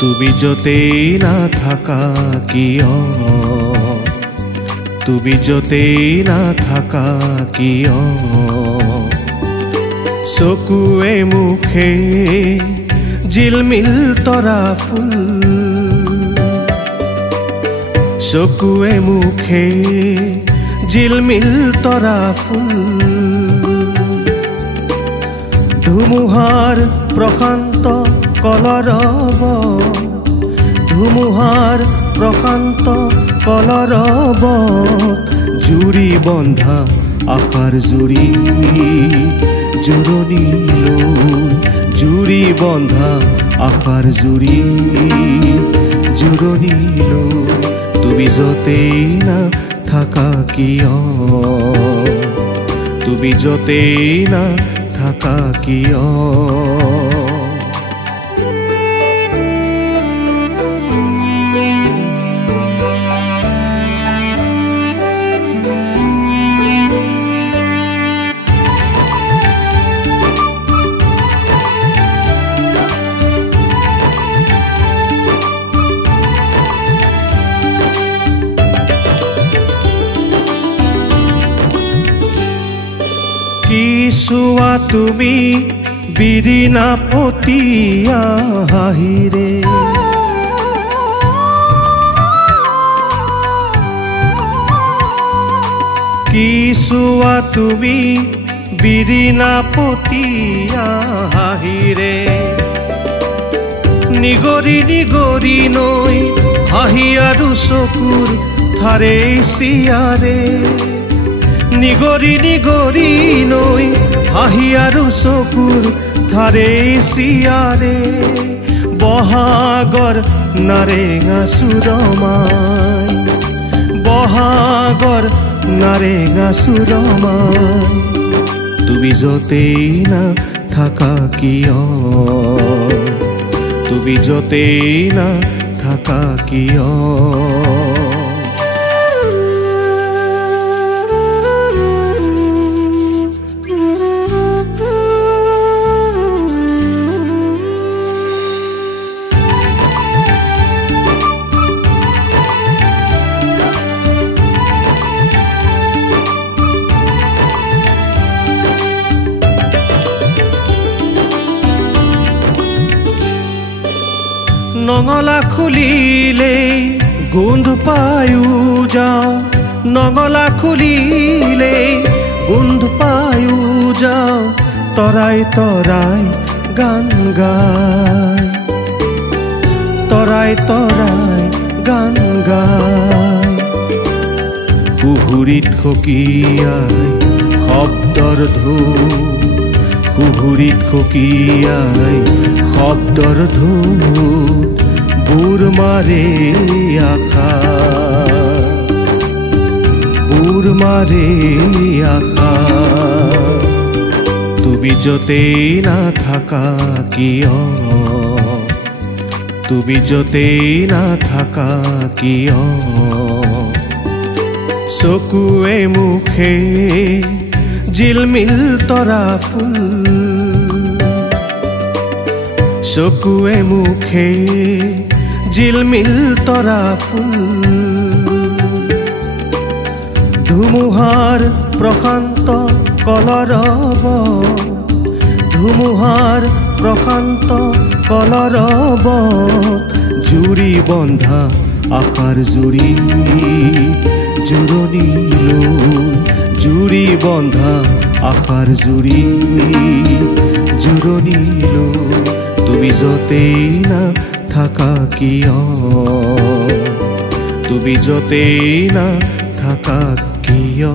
তুমি যতেই নাথাকা কিয়, তুমি যতেই নাথাকা কিয়, চকুৱে মুখে জিলমিল তৰা ফুল, চকুৱে মুখে জিলমিল তৰা ফুল, ধুমুহাৰ প্ৰশান্ত কলৰব, ধুমুহাৰ প্ৰশান্ত কলৰব, জুৰি বন্ধা আশাৰ জুৰি জোৰণি লৈ, জুৰি বন্ধা আশাৰ জুৰি জোৰণি লৈ, তুমি যতেই নাথাকা কিয়, তুমি যতেই নাথাকা কিয়। কি চোৱা তুমি বিৰিণা পতিয়া হাঁহিৰে, কি চোৱা তুমি বিৰিণা পতিয়া হাঁহিৰে, নিগৰি নিগৰি নৈ হাঁহি আৰু চকুৰ ধাৰে চিয়াৰে, নিগৰি নিগৰি নৈ হাঁহি আৰু চকুৰ ধাৰে চিয়াৰে, বহাগৰ নাৰেঙা চুৰমাই, বহাগৰ নাৰেঙা চুৰমাই, তুমি যতেই নাথাকা কিয়, তুমি যতেই নাথাকা কিয়। নঙলা খুলিলে গোন্ধ পায়ো যাওঁ, নঙলা খুলিলে গোন্ধ পায়ো যাওঁ, তৰাই তৰাই গান গায়, তৰাই তৰাই গান গায়, সুহুৰিত সকিয়াই শব্দৰ ঢৌ, সুহুৰিত সকিয়াই শব্দৰ ঢৌ, বুৰ মাৰে আশা, বুৰ মাৰে আশা, তুমি যতেই নাথাকা কিয়, তুমি যতেই নাথাকা কিয়, চকুৱে মুখে জিলমিল তৰা ফুল, চকুৱে মুখে জিলমিল তৰা ফুল, ধুমুহাৰ প্ৰশান্ত কলৰব, ধুমুহাৰ প্ৰশান্ত কলৰব, জুৰি বন্ধা আশাৰ জুৰি জোৰণি লৈ, জুৰি বন্ধা আশাৰ জুৰি জোৰণি লৈ, তুমি যতেই নাথাকা কিয়, তুমি যতেই নাথাকা কিয়।